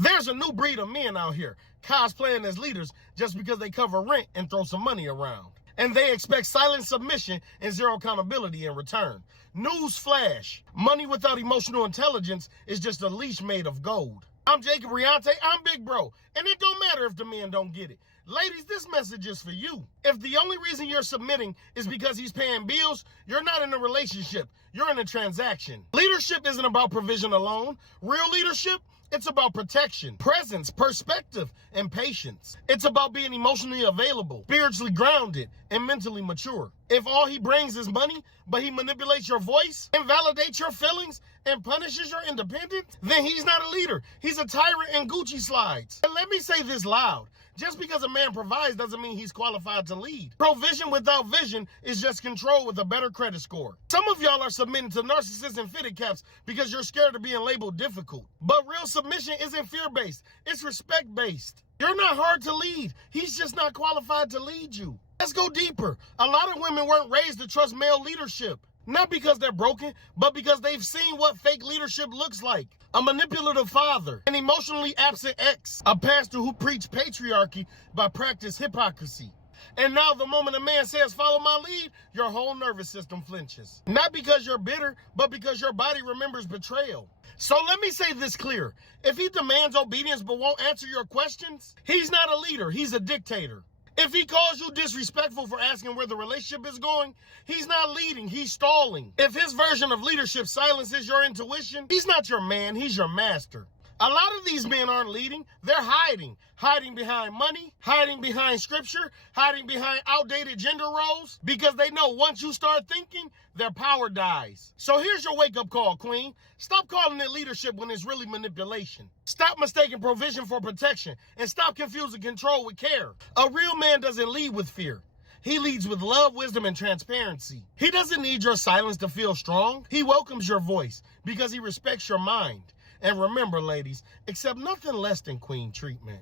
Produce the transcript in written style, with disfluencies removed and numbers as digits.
There's a new breed of men out here cosplaying as leaders just because they cover rent and throw some money around. And they expect silent submission and zero accountability in return. News flash, money without emotional intelligence is just a leash made of gold. I'm Jacob Riante, I'm Big Bro, and it don't matter if the men don't get it. Ladies, this message is for you. If the only reason you're submitting is because he's paying bills, you're not in a relationship, you're in a transaction. Leadership isn't about provision alone. Real leadership, it's about protection, presence, perspective, and patience. It's about being emotionally available, spiritually grounded, and mentally mature. If all he brings is money, but he manipulates your voice, invalidates your feelings, and punishes your independence, then he's not a leader. He's a tyrant and Gucci slides. And let me say this loud. Just because a man provides doesn't mean he's qualified to lead. Provision without vision is just control with a better credit score. Some of y'all are submitting to narcissists and fitted caps because you're scared of being labeled difficult. But real submission isn't fear-based, it's respect-based. You're not hard to lead. He's just not qualified to lead you. Let's go deeper. A lot of women weren't raised to trust male leadership. Not because they're broken, but because they've seen what fake leadership looks like. A manipulative father, an emotionally absent ex, a pastor who preached patriarchy but practiced hypocrisy. And now the moment a man says, follow my lead, your whole nervous system flinches. Not because you're bitter, but because your body remembers betrayal. So let me say this clear. If he demands obedience but won't answer your questions, he's not a leader, he's a dictator. If he calls you disrespectful for asking where the relationship is going, he's not leading, he's stalling. If his version of leadership silences your intuition, he's not your man, he's your master. A lot of these men aren't leading, they're hiding. Hiding behind money, hiding behind scripture, hiding behind outdated gender roles, because they know once you start thinking, their power dies. So here's your wake-up call, queen. Stop calling it leadership when it's really manipulation. Stop mistaking provision for protection, and stop confusing control with care. A real man doesn't lead with fear. He leads with love, wisdom, and transparency. He doesn't need your silence to feel strong. He welcomes your voice because he respects your mind. And remember, ladies, accept nothing less than queen treatment.